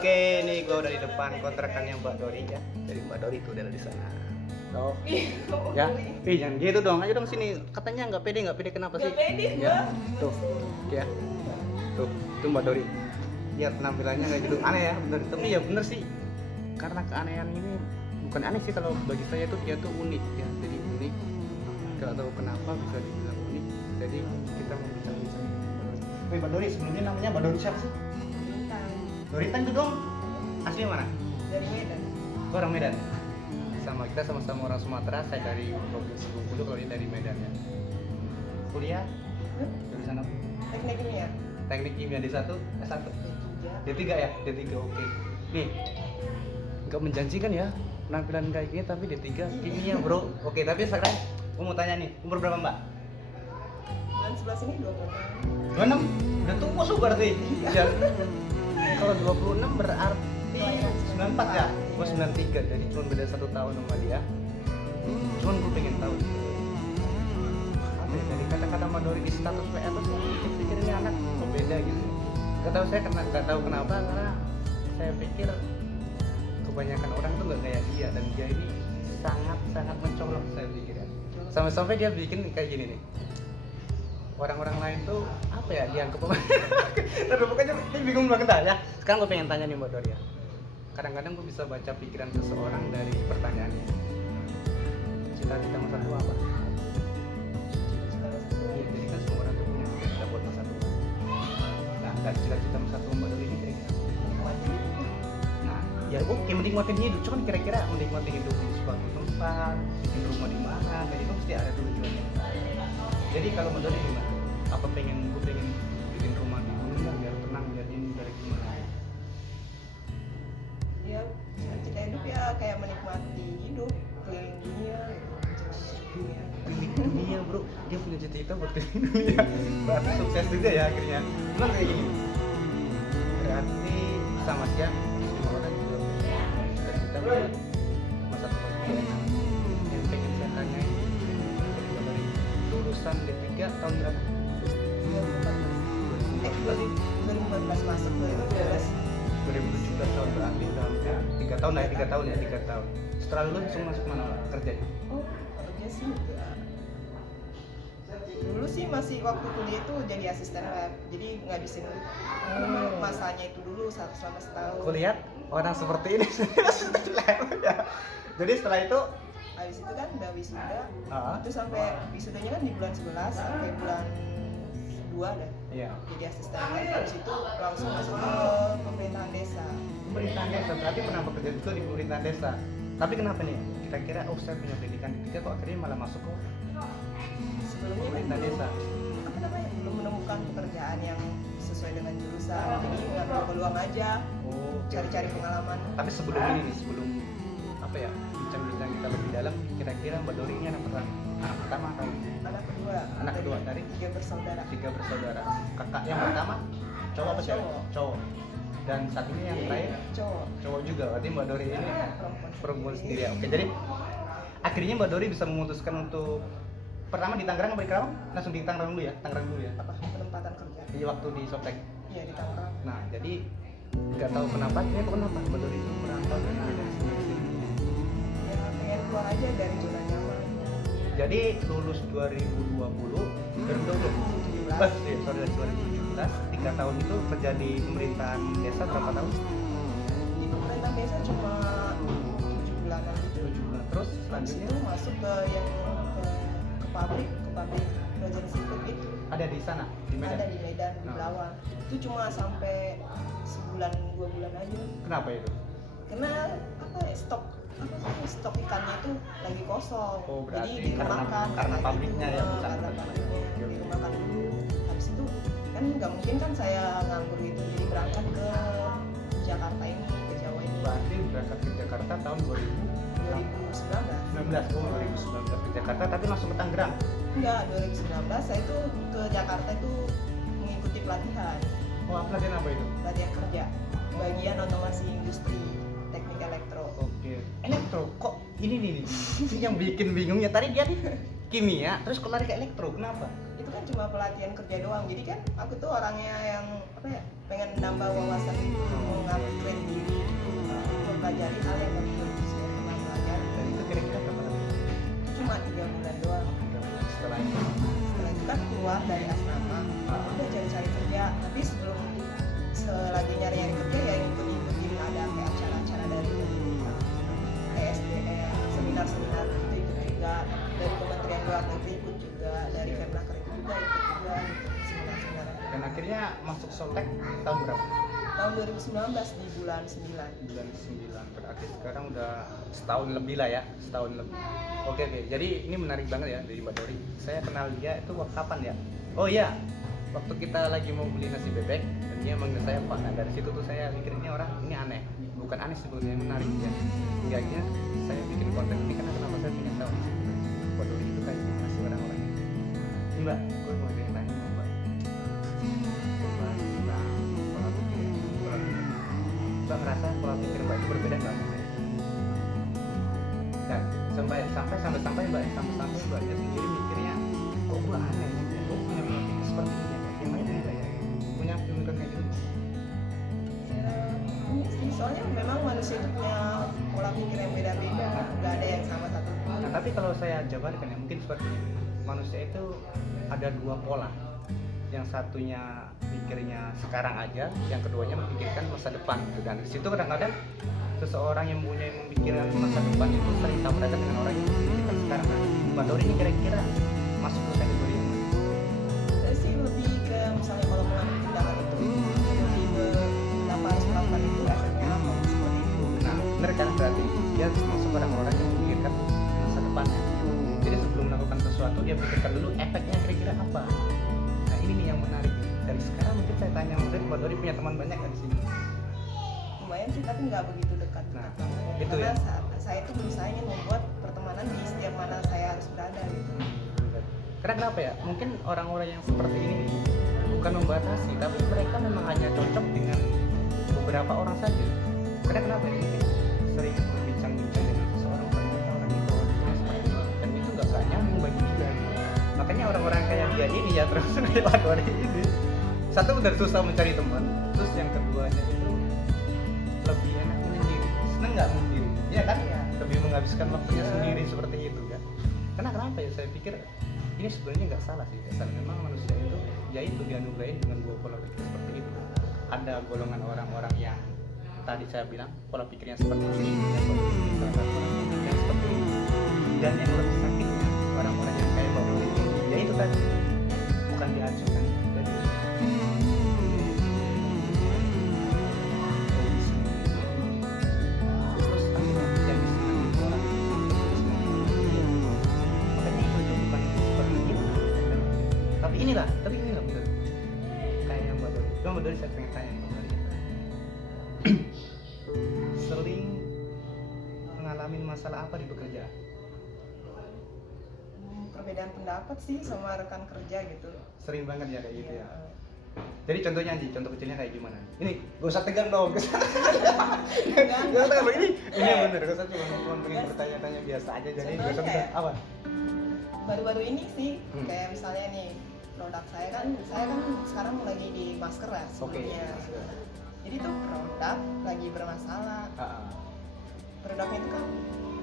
Oke, nih gue udah di depan kontrakannya Mbak Dori ya. Jadi Mbak Dori itu udah di sana. Oh, ya. Jangan gitu dong. Ayo dong sini. Katanya nggak pede kenapa sih? Nggak pede, ya. Mbak. Tuh, ya. Tuh Mbak Dori. Lihat penampilannya kayak gitu. Aneh ya, bener. Tapi ya bener sih. Karena keanehan ini bukan aneh sih kalau bagi saya tuh dia tuh unik ya. Jadi unik. Gak tahu kenapa bisa dibilang unik. Jadi kita mau bincang-bincang. Mbak Dori sebelumnya namanya Mbak Dori siapa sih? Doritan tuh dong. Asli mana? Dari Medan. Gua orang Medan. Sama kita sama-sama orang Sumatera. Saya dari Provinsi Bengkulu, kalau dia dari Medan ya. Kuliah dari sana. Teknik kimia. Teknik kimia D1, S1. D3 ya? D3 oke. Nih. Enggak menjanjikan ya penampilan kayak gini tapi D3 kimia, Bro. Oke, tapi sekarang gua mau tanya nih, umur berapa, Mbak? Bulan 11 ini 26. 26. Udah tua lu berarti. Ya. Kalau 26 berarti 94 ya? Gua 93, jadi cuma beda 1 tahun sama dia. Cuman gue pengen tahu apa ya, dari kata-kata Madori di status WA tuh saya pikir ini anak kok beda gitu. Gak tahu saya gak tahu kenapa, karena saya pikir kebanyakan orang tuh gak kayak dia, dan dia ini sangat mencolok saya pikir ya. Sampai-sampai dia bikin kayak gini nih. Orang-orang lain tuh apa ya, dianggap apa? Terus pokoknya dia bingung banget ya. Sekarang gue pengen tanya nih Mbak Dori ya. Kadang-kadang gue bisa baca pikiran seseorang dari pertanyaannya. Cita-cita masa tua apa? Iya, jadi kan semua orang tuh punya cita-cita buat masa tua. Nah, dari cita-cita masa tua Mbak Dori ini kira-kira. Nah, ya oke, menikmati hidup. Cuman kira-kira menikmati hidup di suatu tempat, bikin rumah di mana, jadi itu pasti ada tujuannya. Jadi kalau Mbak Dori gimana? Apa gue pengen bikin rumah di gunung ya, biar tenang, biar ini, dari gimana? Ya, cita hidup ya kayak menikmati hidup, keliling dunia gitu. Keliling dunia, Bro. Dia punya cita-cita buat keliling dunia. Berarti sukses juga ya akhirnya. Cuman kayak gini. Berarti sama dia semua orang juga punya cita-cita buat masa tua. Yang pengen saya tanya, dari lulusan D3 tahun berapa? 2014 masuk 2012. 2017 tahun, berarti dalam 3 tahun lah ya, 3 tahun ya, 3 tahun. Setelah lulus langsung masuk mana kerjanya? Oh, kerja sih enggak. Dulu sih masih waktu kuliah itu jadi asisten lab, jadi ngabisin masanya itu dulu selama setahun. Kuliah orang seperti ini ya. Jadi setelah itu Habis itu kan udah wisuda, Ah. itu sampai wisudanya kan di bulan 11 sampai bulan 2 dah. iya, Jadi asisten lab, habis itu langsung masuk ke pemerintahan desa. pemerintahan desa. Berarti pernah bekerja juga di pemerintahan desa. Tapi kenapa nih? Kira-kira saya punya pendidikan di 3 kok akhirnya malah masuk ke Sebelumnya pemerintahan desa. apa namanya, belum menemukan pekerjaan yang sesuai dengan jurusan, jadi ngambil peluang aja, Oh, cari-cari pengalaman. Tapi sebelum ini nih, sebelum apa ya, bincang-bincang kita lebih dalam, kira-kira Mbak Dori ini anak pertama atau Anak kedua. Anak kedua dari? 3 bersaudara. 3 bersaudara? Kakak yang pertama cowok apa cewek? Cowok. Cowok. Dan saat ini yang terakhir Cowok. juga. Berarti Mbak Dori ini perempuan sendiri ya. Oke, jadi akhirnya Mbak Dori bisa memutuskan untuk pertama di Tangerang apa di Karawang? Langsung di Tangerang dulu ya? Tangerang dulu ya? Apa penempatan kerja? Di waktu di Sotek. Iya, di Tangerang. Nah, jadi nggak tahu kenapa, akhirnya kok kenapa Mbak Dori itu merantau dari Medan sini ke sini. Ya pengen keluar aja dari zona nyaman. Jadi lulus 2020, 2020. 17. Sorry, 2017, 3 tahun itu kerja di pemerintahan desa berapa tahun? Di pemerintahan desa cuma 7 bulanan gitu. 7 bulan. Terus Habis selanjutnya itu masuk ke pabrik Regency Food itu. ada di sana, di Medan. Ada di Medan, di Nah. Belawan. Itu cuma sampai sebulan 2 bulan aja. Kenapa itu? Karena apa ya, stok ikannya itu lagi kosong. Oh, berarti jadi dirumahkan karena pabriknya ya, bukan? karena pabriknya dirumahkan dulu. Habis itu kan nggak mungkin kan saya nganggur itu, jadi berangkat ke Jakarta ini, ke Jawa ini. Berarti berangkat ke Jakarta tahun 2019. 2019 ke Jakarta, tapi langsung ke Tangerang. Enggak, 2019 saya itu ke Jakarta itu mengikuti pelatihan Pelatihan apa itu? pelatihan kerja bagian otomasi industri teknik elektro. Oke. Elektro, kok ini nih ini yang bikin bingungnya. Tadi dia nih kimia, terus kok lari ke elektro, kenapa? Itu kan cuma pelatihan kerja doang, jadi kan aku tuh orangnya yang apa ya, pengen nambah wawasan itu, mau ngupgrade mempelajari hal yang baru saya pernah belajar. Dan itu kira-kira berapa lama? Cuma 3 bulan doang. Setelah itu Setelah itu kan keluar dari asrama, udah cari-cari kerja. Tapi sebelum selagi nyari-nyari kerja ya ikutin ada kayak acara-acara dari ESDM, seminar-seminar gitu ikut juga, dari Kementerian Luar Negeri ikut juga, dari Kemnaker itu juga ikut juga gitu, seminar-seminar. dan akhirnya masuk Soltek tahun berapa? Tahun 2019 di bulan 9. Bulan 9, berarti sekarang udah setahun lebih lah ya, setahun lebih. Oke, jadi ini menarik banget ya dari Mbak Dori. Saya kenal dia itu waktu kapan ya? Oh iya, waktu kita lagi mau beli nasi bebek dan dia manggil saya Pak. Nah dari situ tuh saya mikir ini orang ini aneh, bukan aneh sebetulnya, menarik ya. Hingga akhirnya saya bikin konten ini karena kenapa saya ingin tahu Mbak Dori itu kayak gimana sih orang-orangnya. Ini Mbak, gue mau ada yang tanya sama Mbak. Mbak tentang pola pikir. Mbak ngerasa pola pikir Mbak itu berbeda nggak sama saya? Dan sampai Mbak dia sendiri mikirnya kok gue aneh ya, kok punya pola pikir seperti ini ya, yang lain beda ya, punya pemikiran kayak gitu. Soalnya memang manusia itu punya pola pikir yang beda-beda, nggak ada yang sama satu. Nah tapi kalau saya jabarkan ya mungkin seperti ini, manusia itu ada dua pola, yang satunya pikirnya sekarang aja, yang keduanya memikirkan masa depan gitu. Dan di situ kadang-kadang seseorang yang punya pemikiran masa depan itu sering tabrakan dengan orang yang memikirkan sekarang. Nah, Mbak Dori ini kira-kira masuk ke kategori yang mana? Saya sih lebih ke misalnya kalau mengambil tindakan itu lebih ke kenapa harus melakukan itu, efeknya apa seperti itu. Nah, benar kan, berarti dia masuk orang-orang yang memikirkan masa depannya. Jadi sebelum melakukan sesuatu dia pikirkan dulu efeknya kira-kira apa. Nah ini nih yang menarik. Dari sekarang mungkin saya tanya Mbak Dori punya teman banyak kan di sini? Lumayan sih tapi nggak begitu dekat. Nah, banget. itu Karena ya. saya itu berusaha ingin membuat pertemanan di setiap mana saya harus berada gitu. Karena kenapa ya? Mungkin orang-orang yang seperti ini bukan membatasi, tapi mereka memang hanya cocok dengan beberapa orang saja. Karena kenapa ya? Mungkin sering berbincang-bincang dengan seseorang, ternyata orang itu orangnya seperti ini, dan itu nggak nyambung bagi dia. Makanya orang-orang kayak dia ini ya terus lewat dari ini. Satu benar susah mencari teman, terus yang keduanya itu lebih enak menyendiri, seneng nggak sendiri, ya kan? Iya. Lebih menghabiskan waktunya Iya. sendiri seperti itu kan? Karena kenapa ya? Saya pikir ini sebenarnya nggak salah sih, dasar memang manusia itu ya itu dianugerahi dengan dua pola pikir seperti itu. Ada golongan orang-orang yang tadi saya bilang pola pikirnya seperti ini, dan pola pikirnya seperti ini, dan yang lebih sakitnya orang-orang yang kayak Mbak Dori ini, ya itu tadi bukan diajukan dari terus yang disenangi orang, makanya itu bukan seperti itu. Tapi inilah bener kayak yang Mbak Dori. Cuma Mbak Dori saya pengen tanya Mbak Dori, sering mengalami masalah apa di pekerjaan? Perbedaan pendapat sih sama rekan kerja gitu. Sering banget ya kayak gitu Iya. ya. Jadi contohnya Ji, contoh kecilnya kayak gimana? Ini gak usah tegang dong. Gak usah tegang ini yang bener. Gak usah cuma pengen bertanya-tanya biasa aja. Jadi gak usah tegang. Apa? Baru-baru ini sih Hmm. kayak misalnya nih produk saya kan sekarang lagi di masker ya Oke. sebelumnya. Jadi tuh produk lagi bermasalah. Produknya itu kan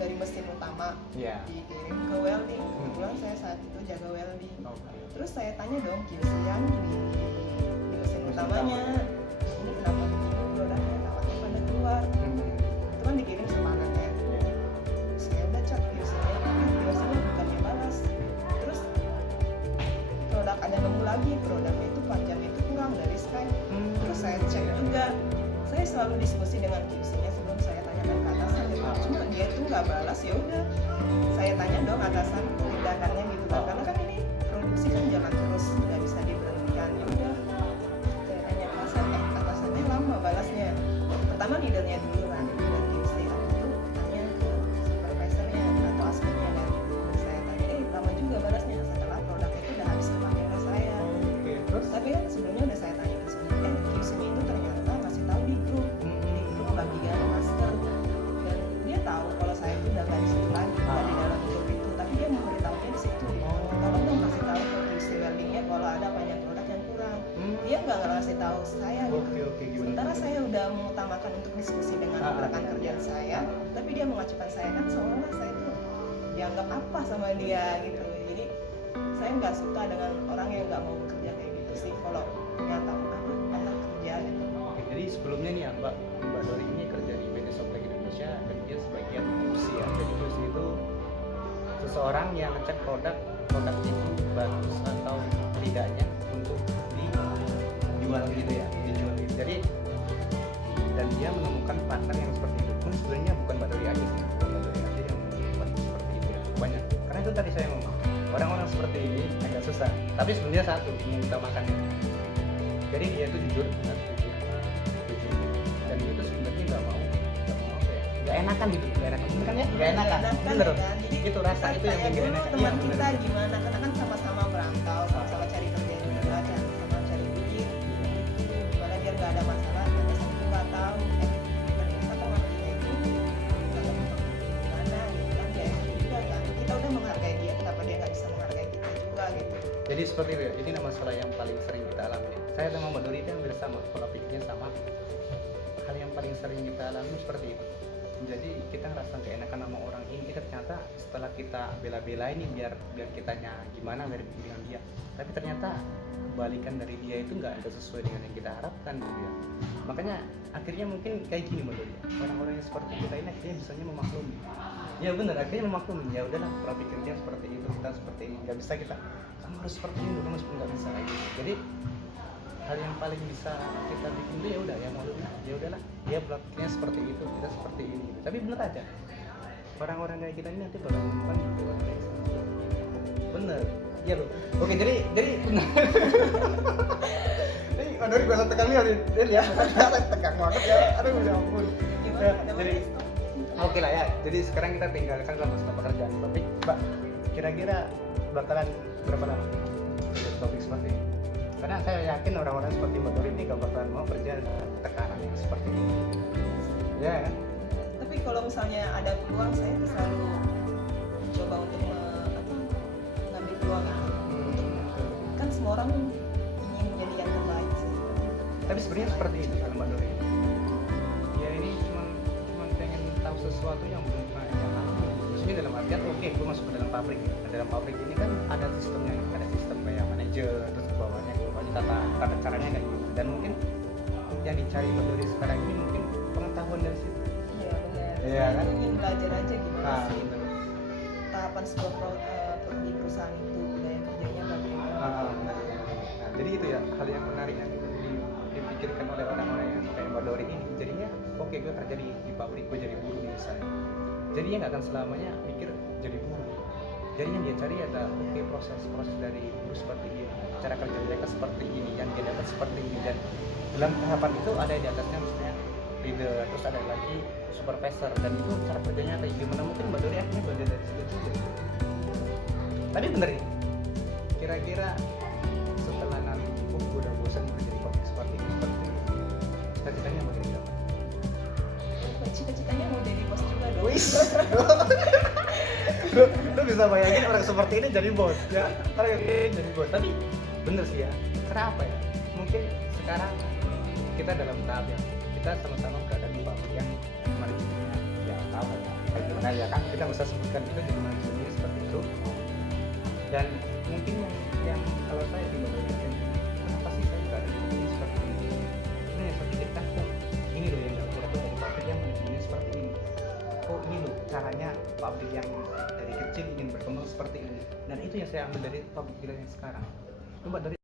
dari mesin utama Iya. dikirim ke welding. Kebetulan saya saat itu jaga welding. Oke. Terus saya tanya dong QC yang di mesin utamanya, ini kenapa begini produknya, kenapa pada keluar? Itu kan dikirim semangatnya. Saya udah cek QC-nya, QC-nya bukannya balas. Terus produk ada nemu lagi, produknya itu panjangnya itu kurang dari spek. Terus saya cek juga, saya selalu diskusi dengan QC-nya sebelum saya tanyakan ke atasan gitu. Cuma dia itu nggak balas, ya udah saya tanya dong atasan tindakannya gitu kan, karena kan ini produksi kan jalan terus, nggak bisa diberhentikan. Ya udah saya tanya atasan, atasannya lama balasnya. Pertama leadernya dulu kan, leader QC itu tanya ke supervisornya atau asmennya, dan saya tanya lama juga balasnya setelah produknya itu udah habis kemarin ke saya. Oke, terus? Tapi kan sebelumnya udah saya tanya ke sini, QC-nya itu ternyata ngasih tahu di grup bagian masker, dan dia tahu kalau saya itu udah nggak di situ lagi, nggak di dalam grup itu, tapi dia memberitahunya di situ. Tolong dong kasih tahu ke QC weldingnya kalau ada banyak produk yang kurang. Dia nggak ngasih tahu saya gitu. Oke, gimana? Sementara saya udah mengutamakan untuk berdiskusi dengan rekan kerjaan saya, tapi dia mengacukan saya kan seolah saya itu dianggap apa sama dia gitu. Jadi saya nggak suka dengan orang yang nggak mau bekerja kayak gitu sih. Kalau ternyata anak kerja gitu. Oke, jadi sebelumnya nih ya Mbak Dori ini kerja di PT Softtek Indonesia dan dia sebagian QC ya. Jadi QC itu seseorang yang ngecek produk itu bagus atau tidaknya untuk dijual gitu ya, dijual gitu. Jadi dan dia menemukan partner yang seperti itu. Pun sebenarnya bukan Mbak Dori aja sih, bukan Mbak Dori aja yang menemukan seperti itu ya. Banyak. Karena itu tadi saya ngomong, orang-orang seperti ini agak susah. Tapi sebenarnya satu mengutamakannya. Jadi dia itu jujur, dan dia itu sebenarnya nggak mau apa ya, nggak enakan gitu, nggak enakan, bener kan ya? Nggak enakan, bener. Kan? Jadi itu rasa itu yang bikin enak. Teman kita gimana? Karena kan sama-sama merantau, sama-sama cari kerja juga, sama cari duit. Gimana biar nggak ada masalah? Kita satu nggak tahu. Ternyata teman kita itu nggak tahu gimana, gitu kan? Ya juga kan. Kita udah menghargai dia, kenapa dia nggak bisa menghargai kita juga gitu? Jadi seperti itu ya. Jadi masalah yang paling sering kita alami. Saya sama Mbak Dori itu hampir sama, pola pikirnya sama. Hal yang paling sering kita alami seperti itu. Jadi kita ngerasa keenakan sama orang ini, ternyata setelah kita bela-bela ini biar kitanya gimana dari dengan dia, tapi ternyata kebalikan dari dia itu nggak ada sesuai dengan yang kita harapkan gitu ya. Makanya akhirnya mungkin kayak gini Mbak Dori, orang-orang yang seperti kita ini akhirnya bisanya memaklumi. Ya benar, akhirnya memaklumi. Ya udahlah, pola pikirnya seperti itu, kita seperti ini, nggak bisa kita kamu harus seperti ini, kamu harus nggak bisa kayak gitu. Jadi hal yang paling bisa kita bikin itu ya udah ya mau ya udahlah, dia belakangnya seperti itu, kita seperti ini gitu. Tapi bener aja orang-orang kayak kita ini nanti bakal menemukan gitu orang kayak gitu. Bener iya loh. Oke, jadi benar. Ini Dori gua tekan lihat ya, tekan banget ya, aduh ya ampun. Gimana? Ya, Ada jadi mana? oke lah ya, jadi sekarang kita tinggalkan sama pekerjaan topik. Mbak, kira-kira bakalan berapa lama untuk topik seperti ini? Karena saya yakin orang-orang seperti Mbak Dori ini gak bakalan mau kerja dengan tekanan yang seperti ini. Ya kan? Tapi kalau misalnya ada peluang, saya tuh selalu coba untuk ngambil peluang itu. Kan semua orang ingin menjadi yang terbaik sih. Tapi sebenarnya seperti itu kalau Mbak Dori. Ya ini cuma pengen tahu sesuatu yang belum pernah dia alami. Maksudnya dalam artian oke, gue masuk ke dalam pabrik. Nah, dalam pabrik ini kan ada sistemnya, ada sistem kayak manajer, terus ke bawahnya tata caranya kayak gitu. Dan mungkin yang dicari Mbak Dori sekarang ini mungkin pengetahuan dari situ. Iya benar. Iya kan? Saya ingin belajar aja gimana sih bener. tahapan sebuah di perusahaan itu, budaya kerjanya bagaimana. Nah, jadi itu ya hal yang menarik yang dipikirkan oleh orang-orang yang kayak Mbak Dori ini. Jadinya oke, gue kerja di pabrik, gue jadi buruh misalnya. Jadinya nggak akan selamanya mikir jadi buruh. Jadinya dia cari ada proses dari buruh seperti ini, cara kerja mereka seperti ini, yang dia dapat seperti ini, dan dalam tahapan itu ada di atasnya misalnya leader, terus ada lagi supervisor, dan itu cara kerjanya kayak gimana. Mungkin Mbak Dori akhirnya belajar dari situ juga. Tapi bener ya, kira-kira setelah nanti gue udah bosan kerja di pabrik seperti ini, cita-citanya bagaimana? Cita-citanya mau jadi bos juga dong. Wis, lu bisa bayangin orang seperti ini jadi bos ya, orang ini jadi bos. Tapi bener sih ya, kenapa ya? Mungkin sekarang kita dalam tahap yang kita sama-sama berada di pabrik yang manajemennya ya tahu ya kayak gimana ya kan, kita bisa sebutkan kita jadi manajemennya seperti itu. Dan mungkin yang kalau saya tiba kenapa sih saya nggak ada di seperti ini? Ini yang seperti kita ini loh yang dapat dari pabrik yang manajemennya seperti ini. Oh ini loh caranya pabrik yang dari kecil ingin berkembang seperti ini. Dan itu yang saya ambil dari pabrik yang sekarang. Coba dari